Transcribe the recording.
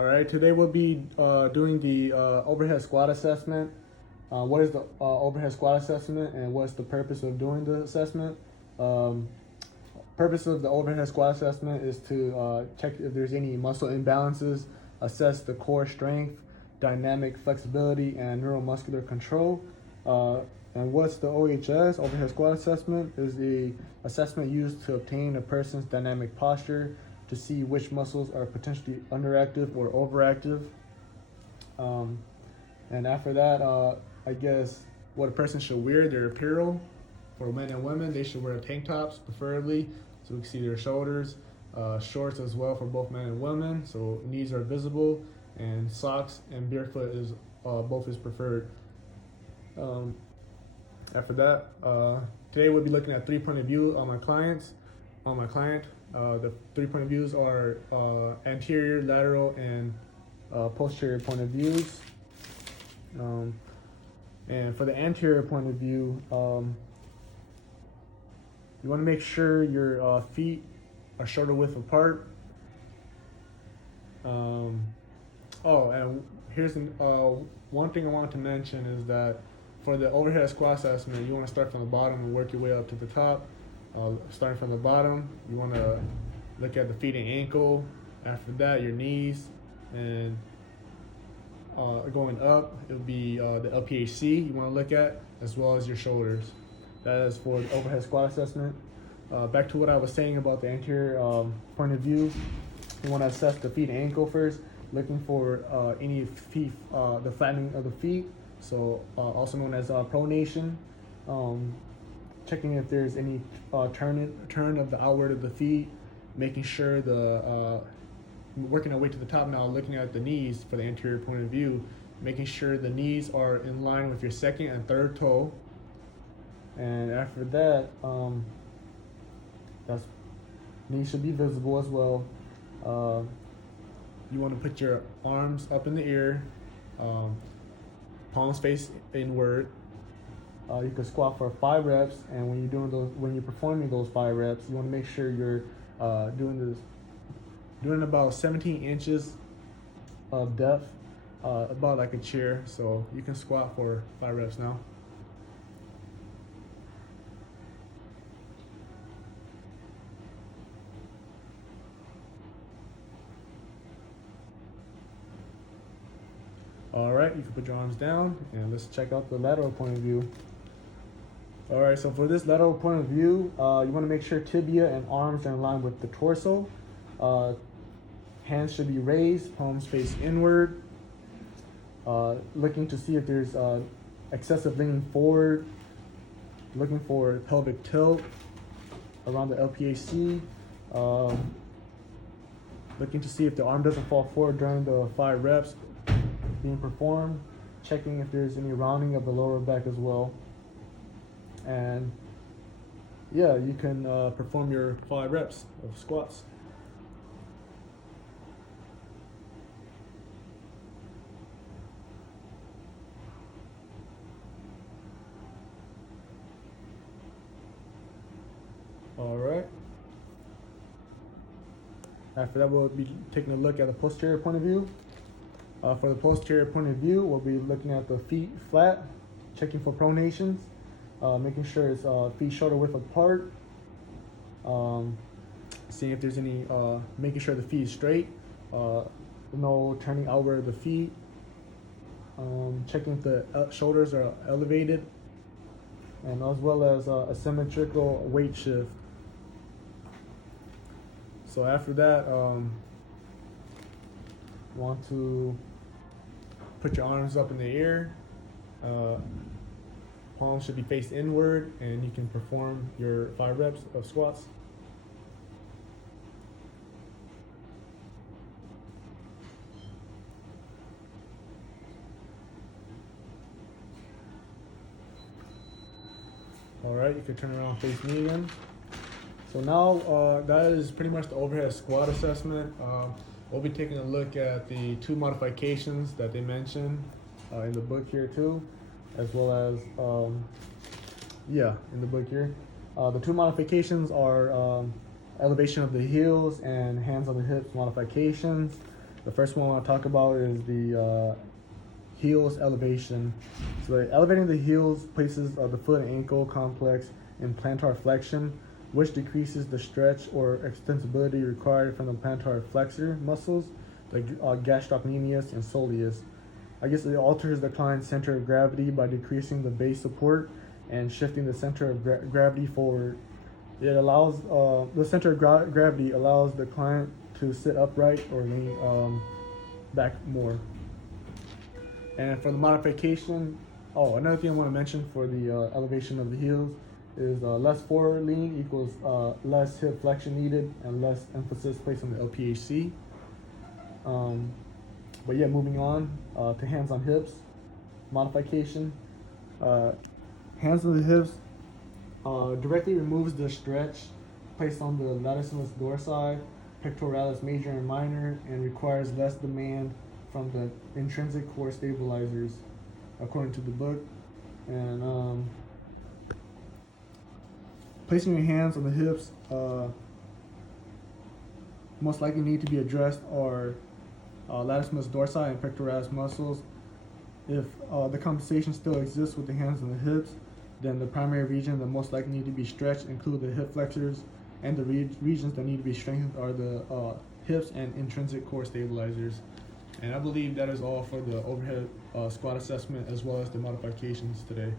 All right, today we'll be doing the overhead squat assessment. What is the overhead squat assessment and what's the purpose of doing the assessment? Purpose of the overhead squat assessment is to check if there's any muscle imbalances, assess the core strength, dynamic flexibility, and neuromuscular control. And what's the OHS, overhead squat assessment? Is the assessment used to obtain a person's dynamic posture, to see which muscles are potentially underactive or overactive. And after that, I guess what a person should wear, their apparel. For men and women, they should wear tank tops, preferably, so we can see their shoulders. Shorts as well for both men and women, so knees are visible. And socks and barefoot is both is preferred. After that, today we'll be looking at 3-point of view on my client. The 3-point of views are anterior, lateral, and posterior point of views. And for the anterior point of view, you want to make sure your feet are shoulder width apart. And here's one thing I wanted to mention is that for the overhead squat assessment, you want to start from the bottom and work your way up to the top. Starting from the bottom, you want to look at the feet and ankle. After that, your knees, and going up, it would be the LPHC you want to look at, as well as your shoulders. That is for the overhead squat assessment. Back to what I was saying about the anterior point of view, you want to assess the feet and ankle first, looking for any feet, the flattening of the feet, so also known as pronation. Checking if there's any turn of the outward of the feet, making sure working our way to the top now, looking at the knees for the anterior point of view, making sure the knees are in line with your second and third toe. And after that, knees should be visible as well. You want to put your arms up in the air, palms face inward. You can squat for 5 reps, and when you're performing those 5 reps, you want to make sure you're doing about 17 inches of depth, about like a chair. So you can squat for 5 reps now. All right, you can put your arms down, and let's check out the lateral point of view. All right, so for this lateral point of view, you want to make sure tibia and arms are in line with the torso. Hands should be raised, palms face inward. Looking to see if there's excessive leaning forward. Looking for pelvic tilt around the LPHC. Looking to see if the arm doesn't fall forward during the 5 reps being performed. Checking if there's any rounding of the lower back as well. And yeah, you can perform your 5 reps of squats. All right. After that, we'll be taking a look at the posterior point of view. For the posterior point of view, we'll be looking at the feet flat, checking for pronations. Making sure it's feet shoulder width apart, seeing if there's any, making sure the feet is straight, no turning outward of the feet, checking if the shoulders are elevated, and as well as a symmetrical weight shift. So after that, want to put your arms up in the air. Palms should be faced inward, and you can perform your 5 reps of squats. All right, you can turn around, face me again. So now that is pretty much the overhead squat assessment. We'll be taking a look at the 2 modifications that they mentioned in the book here too, as well as in the book here. The 2 modifications are elevation of the heels and hands on the hips modifications. The first one I want to talk about is the heels elevation. So elevating the heels places the foot and ankle complex in plantar flexion, which decreases the stretch or extensibility required from the plantar flexor muscles, like gastrocnemius and soleus. I guess it alters the client's center of gravity by decreasing the base support and shifting the center of gravity forward. It allows the center of gravity allows the client to sit upright or lean back more. And for the modification, another thing I want to mention for the elevation of the heels is less forward lean equals less hip flexion needed and less emphasis placed on the LPHC. But yeah, moving on to hands on hips modification. Hands on the hips directly removes the stretch placed on the latissimus dorsi, pectoralis major and minor, and requires less demand from the intrinsic core stabilizers, according to the book. And placing your hands on the hips most likely need to be addressed are latissimus dorsi and pectoralis muscles. If the compensation still exists with the hands on the hips, then the primary region that most likely need to be stretched include the hip flexors, and the regions that need to be strengthened are the hips and intrinsic core stabilizers. And I believe that is all for the overhead squat assessment as well as the modifications today.